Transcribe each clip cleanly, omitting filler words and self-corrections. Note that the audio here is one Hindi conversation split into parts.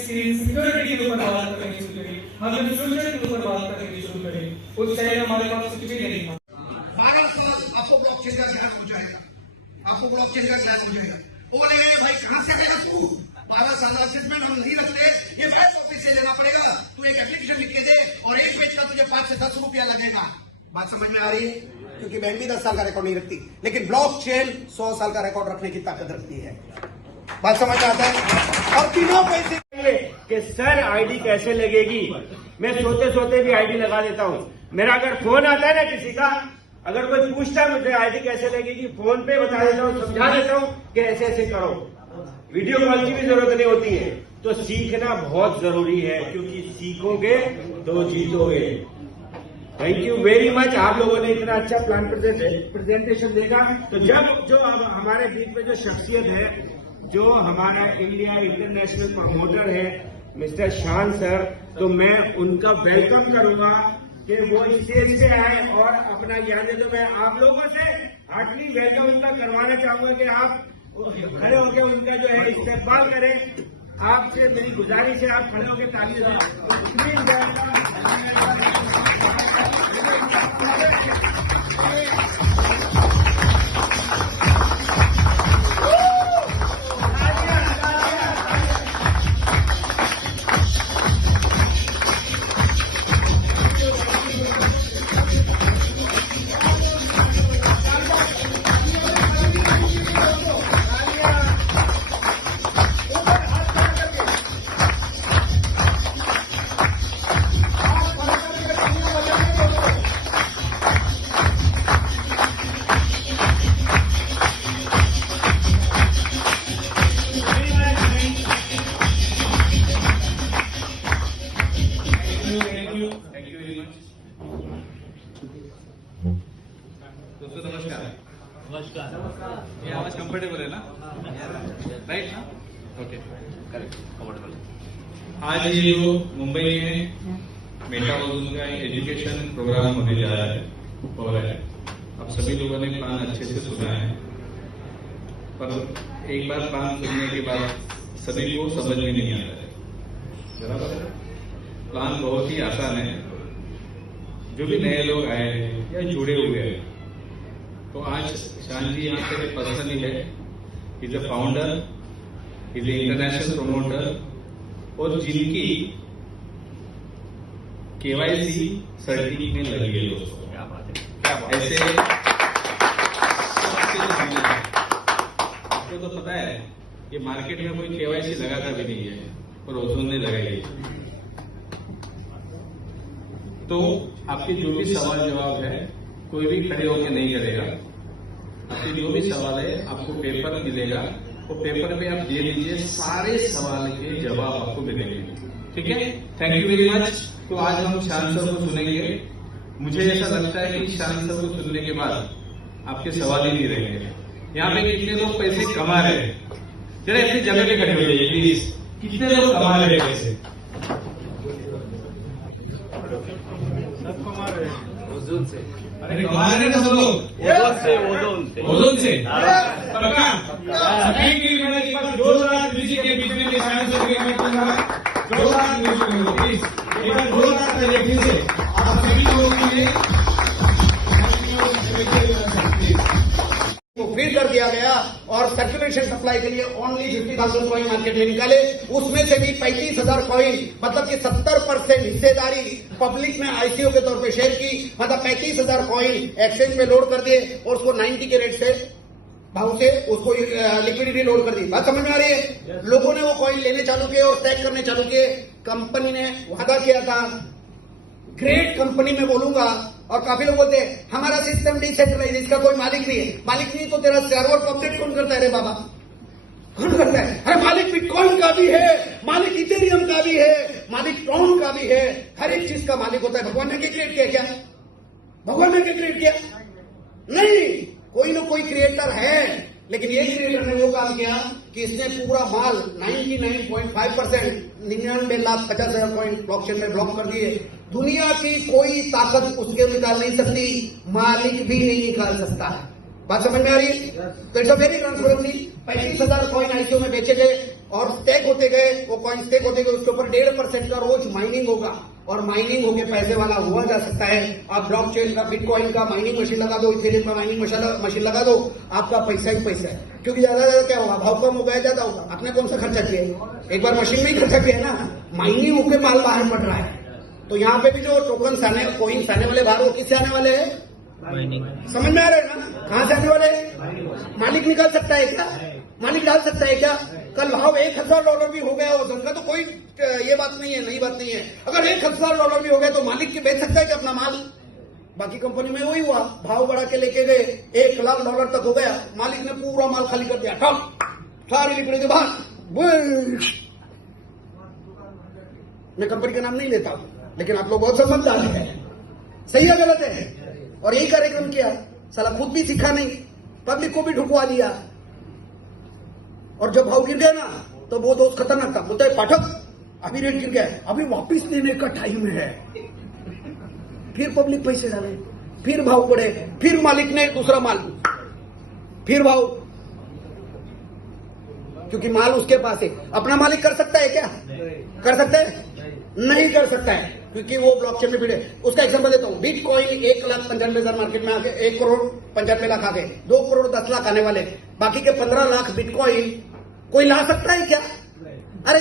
सिक्योरिटी के ऊपर बात करनी शुरू करी, हमने फ्यूचर के ऊपर बात करनी शुरू करी। उस टाइम हमारे पास कुछ भी नहीं था। 12 साल आपको ब्लॉकचेन का ज्ञान हो जाएगा, आपको ब्लॉकचेन का ज्ञान हो जाएगा। वो बोलेगा भाई कहां से आएगा तू, 12 साल असेसमेंट हम नहीं रखते, ये बैंक ऑफिस से लेना पड़ेगा, तू एक एप्लीकेशन लिख के दे और एक पेज का तुझे 5 से 10 रुपया लगेगा। बात समझ में आ रही है? क्योंकि बैंक भी 10 साल का रिकॉर्ड नहीं रखती, लेकिन ब्लॉकचेन 100 साल का रिकॉर्ड रखने की ताकत रखती है। बात समझ में आता है? और बिना पैसे कि सर आईडी कैसे लगेगी, मैं सोते सोते भी आईडी लगा देता हूँ। मेरा अगर फोन आता है ना किसी का, अगर कोई पूछता है मुझे आईडी कैसे लगेगी, फोन पे बता देता हूँ, समझा देता हूँ कि ऐसे ऐसे करो। वीडियो कॉल की भी जरूरत नहीं होती है। तो सीखना बहुत जरूरी है, क्योंकि सीखोगे तो जीतोगे। थैंक यू वेरी मच, आप लोगों ने इतना अच्छा प्लान प्रेजेंटेशन देखा। तो जब जो अब हमारे बीच में जो शख्सियत है, जो हमारा इंडिया इंटरनेशनल प्रमोटर है मिस्टर शान सर, तो मैं उनका वेलकम करूंगा कि वो स्टेज पे आए और अपना ज्ञान दे। तो मैं आप लोगों से हार्टली वेलकम उनका करवाना चाहूंगा कि आप खड़े होकर उनका जो है इस्तेमाल करें। आपसे मेरी गुजारिश है, आप खड़े होकर ताली दें। दोस्तों नमस्कार। नमस्कार। ये आवाज कंफर्टेबल है ना? राइट ना? Okay, correct, comfortable. आज ये जो मुंबई में मेटा वर्जन का एजुकेशन प्रोग्राम होने जा रहा है और अब सभी लोगों ने प्लान अच्छे से सुना है, पर एक बार प्लान सुनने के बाद सभी को समझ में नहीं आता है। बराबर है? प्लान बहुत ही आसान है। जो भी नए लोग आए हैं या जुड़े हुए हैं, तो आज शान जी यहाँ पे पर्सनली है, is a founder, is a international promoter, और जिनकी KYC सर्टिफिकेट में लगी है दोस्तों। क्या बात है, क्या बात है। ऐसे आपको तो पता है कि मार्केट में कोई KYC लगाता भी नहीं है और ओजोन ने लगाई। तो आपके जो भी सवाल जवाब है कोई भी खड़े होकर नहीं करेगा। आपके जो भी सवाल है आपको पेपर मिलेगा, वो पेपर पे आप दे दीजिए, सारे सवाल के जवाब आपको मिलेंगे। ठीक है, थैंक यू वेरी मच। तो आज हम शान सर को सुनेंगे। मुझे ऐसा लगता है कि शान सर को सुनने के बाद आपके सवाल ही नहीं रहेंगे। यहाँ पे कितने लोग पैसे कमा रहे हैं, जरा ऐसी जगह पे खड़े हो जाइए प्लीज। कितने लोग कमा रहे हैं पैसे? सब कमा रहे हैं ओजोन से। अरे कमा रहे हैं ना सब लोग? ओजोन से पक्का? सभी की मैंने एक बार जोरदार म्यूजिक के बीच में शान सर के जोरदार म्यूजिक प्लीज, एक बार जोरदार तरीके से आप सभी लोगों के लिए फिर कर दिया गया और सर्कुलेशन सप्लाई के लिए ओनली 50,000 कॉइन मार्केट में निकाले। उसमें से भी 35,000 कॉइन, मतलब कि 70% हिस्सेदारी पब्लिक ने आईसीओ के तौर पे शेयर की। मतलब 35,000 कॉइन एक्सचेंज में लोड कर दिए और उसको 90 के रेट से भाव से उसको लिक्विडिटी लोड कर दी। बात समझ में आ रही है? लोगों ने वो कॉइन लेने चालू किए और टैग करने चालू किए। कंपनी ने वादा किया था, ग्रेट कंपनी में बोलूंगा, और काफी लोग बोलते हैं हमारा सिस्टम डिसेंट्रलाइज, इसका कोई मालिक नहीं है। मालिक नहीं तो तेरा सर्वर को अपडेट कौन करता है रे बाबा? कौन करता है? अरे मालिक बिटकॉइन का भी है, मालिक इथेरियम का भी है, मालिक ट्रॉन का भी है, हर एक चीज का मालिक होता है। भगवान ने क्या क्रिएट किया? क्या भगवान ने क्या क्रिएट किया? नहीं, कोई ना कोई क्रिएटर है, लेकिन ये क्रिएटर ने वो काम किया कि इसने पूरा माल 99.5% 99,50,000 कॉइन ब्लॉकचेन में ब्लॉक कर दिए। दुनिया की कोई ताकत उसके निकाल नहीं सकती, मालिक भी नहीं निकाल सकता है। बात समझ में आ रही है? तो it's a very transparently 35,000 coin ICO में बेचे गए। और स्टेक होते गए, वो कॉइन स्टेक होते गए, उसके ऊपर 1.5% का रोज माइनिंग होगा और माइनिंग होके पैसे वाला हुआ जा सकता है। आप ब्लॉकचेन का, बिटकॉइन का माइनिंग मशीन लगा दो, इथेरियम का माइनिंग मशीन लगा दो, आपका पैसा ही पैसा है। क्योंकि ज्यादा क्या होगा, भाव कम होगा, ज्यादा होगा। आपने कौन सा खर्चा किया है? एक बार मशीन में ही खर्चा किया है ना, माइनिंग होके माल बाहर पड़ रहा है। तो यहाँ पे भी जो टोकन आने, कॉइन्स आने वाले बाहर, वो किससे आने वाले हैं? समझ में आ रहा है ना? कहां से आने वाले हैं? मालिक निकाल सकता है क्या? मालिक डाल सकता है क्या? कल भाव $1,000 भी हो गया हो धन का, तो कोई ये बात नहीं है, नई बात नहीं है। अगर $1,000 भी हो गया तो मालिक की बेच सकता है क्या अपना माल? बाकी कंपनी में वही हुआ, भाव बढ़ा के लेके गए, $1,00,000 तक हो गया, मालिक ने पूरा माल खाली कर दिया, ठप सारी लिक्विडिटी बाहर। मैं कंपनी का नाम नहीं लेता हूं, लेकिन आप लोग बहुत समझदार हैं, सही है गलत है? और यही कार्यक्रम किया, साला खुद भी सीखा नहीं, पब्लिक को भी ढुकवा दिया। और जब भाव गिर गया ना, तो वो दोस्त खतरनाक था, बोलता है पाठक अभी रेट गिर गया, अभी वापिस देने का टाइम है। फिर पब्लिक पैसे डाले, फिर भाव बढ़े, फिर मालिक ने दूसरा माल, फिर भाव, क्योंकि माल उसके पास है। अपना मालिक कर सकता है क्या? कर सकता है? नहीं कर सकता है, क्योंकि वो ब्लॉकचेन में भिड़े। उसका एग्जांपल देता हूं, बिटकॉइन 1,95,000 मार्केट में आके 1,95,00,000 आ गए, 2,10,00,000 आने वाले, बाकी के 15 लाख बिटकॉइन कोई ला सकता है क्या? अरे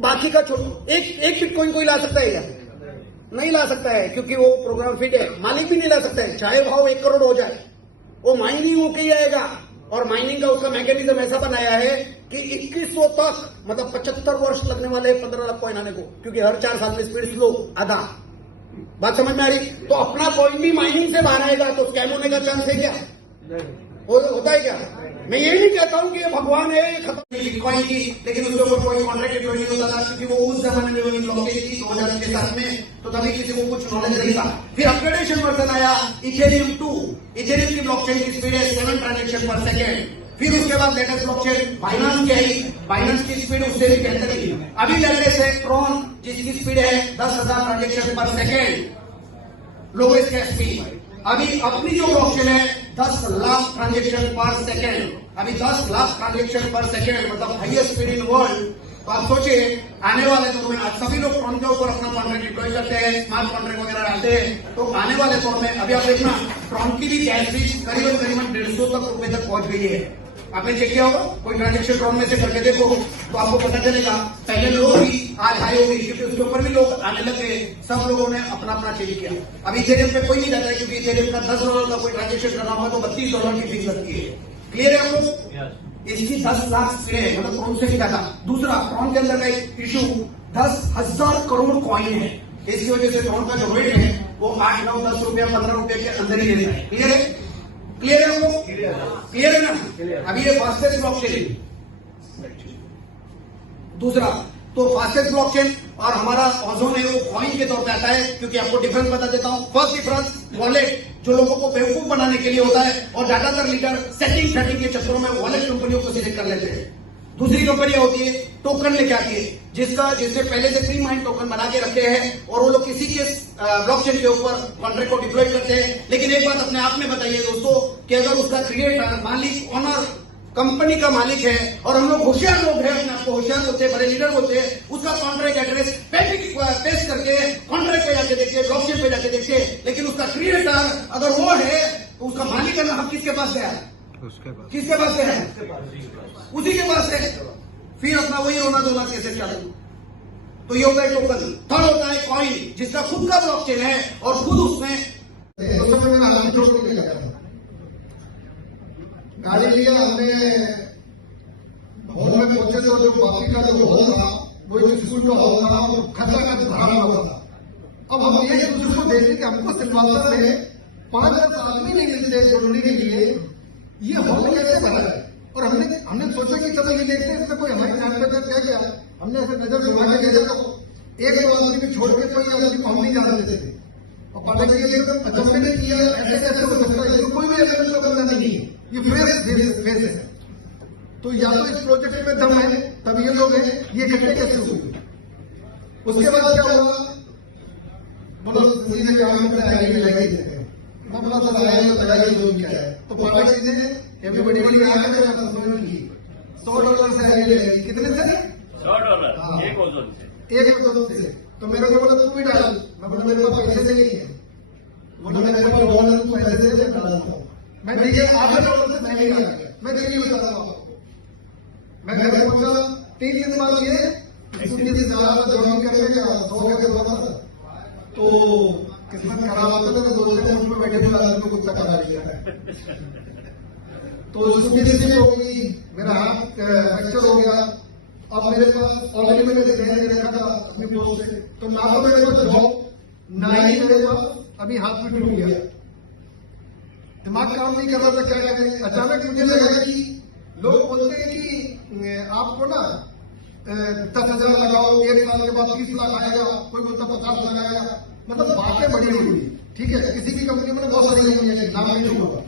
बाकी का छोड़ो, एक बिटकॉइन कोई ला सकता है क्या? नहीं ला सकता है, क्योंकि वो प्रोग्राम फिट है। मालिक भी नहीं ला सकता है, चाहे भाव 1 करोड़ हो जाए, वो माइनिंग होके ही आएगा। और माइनिंग का उसका मैकेनिज्म ऐसा बनाया है कि 2100 तक, मतलब 75 वर्ष लगने वाले 15 लाख कॉइन आने को, क्योंकि हर 4 साल में स्पीड स्लो आधा। बात समझ में आ रही? तो अपना कॉइन भी माइनिंग से बाहर आएगा, तो स्कैम होने का चांस है क्या? होता है क्या? मैं यही नहीं कहता हूं कि ये भगवान है, खत्म नहीं बिटकॉइन की, लेकिन उसके ऊपर कोई कॉन्ट्रैक्ट नहीं होता था, क्योंकि वो उस जमाने में ब्लॉकचेन थी 2007 में, तो तभी किसी को कुछ नॉलेज नहीं था। फिर अपग्रेडेशन वर्जन आया इथेरियम 2, इथेरियम की ब्लॉकचेन की स्पीड है 7 ट्रांजेक्शन पर सेकेंड। फिर उसके बाद लेटेस्ट ब्लॉकचेन बाइनेंस की आई, बाइनेंस की स्पीड उससे भी बेहतर थी। अभी लेटेस्ट है ट्रॉन, जिसकी स्पीड है 10,000 ट्रांजेक्शन पर सेकेंड, लोएस्ट कैश स्पीड। अभी अपनी जो ब्लॉकचेन है 10 लाख ट्रांजेक्शन पर सेकेंड, अभी 10 लाख ट्रांजेक्शन पर सेकेंड, मतलब हाईएस्ट स्पीड इन वर्ल्ड। तो आप सोचिए आने वाले दौर में, आज सभी लोग ट्रॉन के ऊपर अपना कॉन्ट्रैक्ट डिप्लॉय करते हैं, स्मार्ट कॉन्ट्रैक्ट वगैरह डालते हैं, तो आने वाले दौर में अभी आप देखना ट्रॉन की भी कैश फीस करीबन 150 रुपए तक पहुंच गई है। आपने चेक किया होगा, कोई ट्रांजेक्शन ट्रॉन में से करके देखो तो आपको पता चलेगा। पहले लोग ही आज हाई हो गई, क्योंकि उसके ऊपर भी लोग आने लगे, सब लोगों ने अपना अपना चेंज किया। अब इथेरियम पे कोई नहीं जाता है, क्योंकि इथेरियम का $10 का कोई ट्रांजेक्शन करना होगा तो $32 की फीस लगती है। क्लियर है आपको? इसकी 10 लाख स्पीड है, मतलब ट्रॉन से भी ज्यादा। दूसरा, ट्रॉन के अंदर का एक इशू 10,000 करोड़ कॉइन है, इसकी वजह से ट्रॉन का जो रेट है वो 8, 9, 10 रुपया, 15 रुपये के अंदर ही रहता है। क्लियर है? क्लियर है आपको? क्लियर है ना? अभी ये फास्टेस्ट ब्लॉकचेन, दूसरा तो फास्टेस्ट ब्लॉकचेन और हमारा ओजोन है वो कॉइन के तौर पे आता है, क्योंकि आपको डिफरेंस बता देता हूं। फर्स्ट डिफरेंस, वॉलेट जो लोगों को बेवकूफ बनाने के लिए होता है, और ज्यादातर लीडर सेटिंग के चक्करों में वॉलेट कंपनियों को सिलेक्ट कर लेते हैं। दूसरी कंपनी होती है टोकन लेके आती है, जिससे पहले से प्री माइंड टोकन बना के रखे हैं, और वो लोग किसी के ब्लॉकचेन के ऊपर कॉन्ट्रैक्ट को डिप्लॉय करते हैं। लेकिन एक बात अपने आप में बताइए दोस्तों, कि अगर उसका क्रिएटर, मालिक, ऑनर कंपनी का मालिक है, और हम लोग होशियार लोग हैं, अपने आपको होशियार होते हैं, बड़े लीडर होते हैं, उसका कॉन्ट्रैक्ट एड्रेस पेस्ट करके कॉन्ट्रैक्ट पे जाके देखिए, ब्लॉकचेन पे जाके देखिए, लेकिन उसका क्रिएटर अगर वो है तो उसका मालिक का नाम किसके पास है? किसके पास है? उसी के पास है। फिर अपना वही रोना धोना कैसे चालू। तो ये होता है टोकन। थर्ड होता है कॉइन, जिसका खुद का ब्लॉकचेन है और खुद उसमें गाड़ी लिया हमने, हॉल में पहुंचे तो जो बाकी का जो हॉल था, वो जो स्कूल का हॉल था, वो खतरा का भरा हुआ था। अब हम ये उसको देखते कि हमको सिलवासा से 5-10 आदमी नहीं मिलते जोड़ने के लिए, ये हॉल कैसे भरा है। और हमने सोचा कि चलो ये देखते हैं इसमें कोई हमारी जान पहचान क्या क्या। हमने ऐसे नजर घुमा के देखा तो 1-2 आदमी को छोड़ के कोई आदमी को हम नहीं जान देते थे, और पता कि ये अचंभे ने किया, ऐसे कैसे हो सकता है, इसको कोई भी एलिमेंट का बंदा नहीं है, ये फेस है। तो या तो इस प्रोजेक्ट में दम है, तब ये लोग हैं, ये इकट्ठे कैसे हुए। उसके बाद क्या हुआ, मतलब सीधे काम में आगे भी लगाई देते हैं, मतलब सब आया तो लगाई जो क्या है। तो पार्टी ने ये भी बड़ी बड़ी आगे $100 से आगे लगाई, कितने से $100 हाँ। एक ओजोन से। एक ओजोन से। तो मेरे को बोला तू भी डाल, मैं बोला मेरे पास पैसे नहीं है, बोला मेरे पास डॉलर तू पैसे दे मैं डालता हूँ। मैं देखिए $8 से मैं नहीं आ गया, मैं देखिए बताता हूँ आपको। मैं घर पहुंचा, 3 दिन बाद ये स्कूटी से जा रहा था जॉगिंग करने का, 100 करके बोला था, तो किस्मत खराब होता था, तो दोस्त ने मुझ पे बैठे थे, आदमी को कुत्ता करा दिया है। तो स्कूटी से हो गई, मेरा हाथ फ्रैक्चर हो गया। अब मेरे पास ऑलरेडी मैंने ध्यान दे रखा था अपनी पोस्ट से, तो ना तो मेरे पास जॉब, ना ही मेरे पास अभी हाथ में टूट गया, दिमाग काम नहीं कर रहा था क्या करें। अचानक मुझे लगा कि लोग बोलते हैं कि आपको ना 10,000 लगाओ, 1 साल के बाद 30 लाख आएगा, कोई बोलता 50 लाख आएगा, मतलब बातें बड़ी हुई। ठीक है, किसी भी कंपनी में बहुत सारी कंपनी है, नाम नहीं होगा,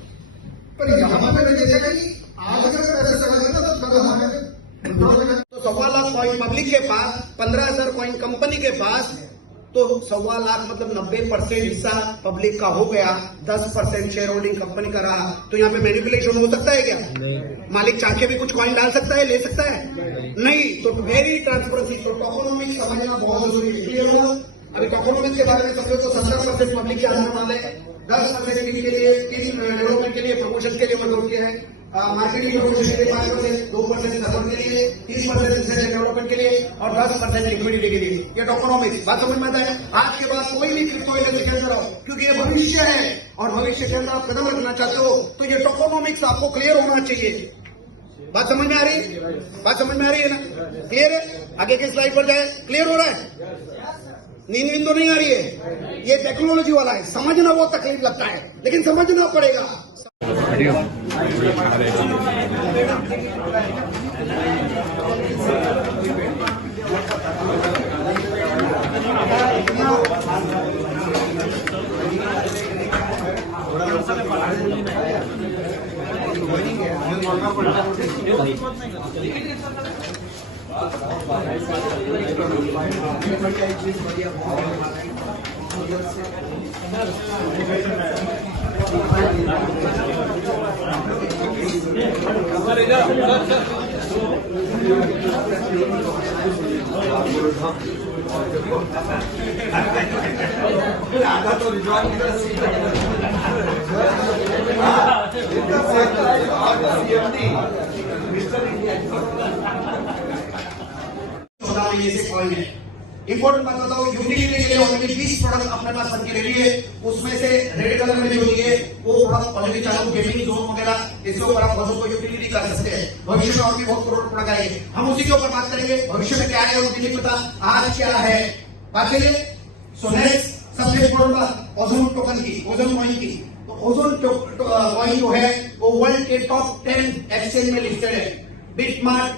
पर यहाँ पे मैंने देखा कि आज अगर पैसे लगा देना तो कल हमारे तो 1.25 लाख कॉइन पब्लिक के पास, 15,000 कॉइन कंपनी के पास, तो 1.25 लाख मतलब 90% हिस्सा पब्लिक का हो गया, 10% शेयर होल्डिंग कंपनी का रहा। तो यहाँ पे मैनिपुलेशन हो सकता है क्या? मालिक चाह के भी कुछ कॉइन डाल सकता है, ले सकता है? नहीं। तो वेरी ट्रांसपेरेंसी, तो टोकोनॉमिक्स समझना बहुत जरूरी है। क्लियर हुआ? अभी टोकोनॉमिक्स के बारे में समझो तो 17% पब्लिक के आने वाले, 10% के लिए, डेवलपमेंट के लिए, प्रमोशन के लिए मतलब के है, मार्केटिंग प्रमोशन के लिए 5%, 2% सर्वर के लिए, 30% डेवलपमेंट के लिए और 10% लिक्विडिटी के लिए। ये टोकोनॉमिक्स बात समझ में आता है? आज के बाद कोई भी क्रिप्टो इंडस्ट्री के अंदर आओ, क्योंकि ये भविष्य है और भविष्य के अंदर आप कदम रखना चाहते हो, तो ये टोकोनॉमिक्स आपको क्लियर होना चाहिए। बात समझ में आ रही है? बात समझ में आ रही है ना? क्लियर है? आगे के स्लाइड पर जाए। क्लियर हो रहा है? नींद तो नहीं आ रही है? ये टेक्नोलॉजी वाला है, समझना बहुत तकलीफ लगता है, लेकिन समझना पड़ेगा। ये से कॉइन है। इंपॉर्टेंट बात बताओ, यूटिलिटी के लिए ऑलरेडी 20 प्रोडक्ट अपने पास बन के रेडी है। उसमें से रेड कलर में जो दिए वो प्रोडक्ट ऑलरेडी चालू, गेमिंग जोन वगैरह, इसके ऊपर आप बहुत को यूटिलिटी कर सकते हैं। भविष्य में और भी बहुत करोड़ प्रोडक्ट आएंगे, हम उसी के ऊपर बात करेंगे। भविष्य में क्या है मुझे नहीं पता, आज क्या है बात करिए। सो नेक्स्ट सबसे इंपॉर्टेंट बात ओजोन टोकन की, ओजोन कॉइन की। तो ओजोन कॉइन जो है वो वर्ल्ड के टॉप 10 एक्सचेंज में लिस्टेड है। बिटमार्ट,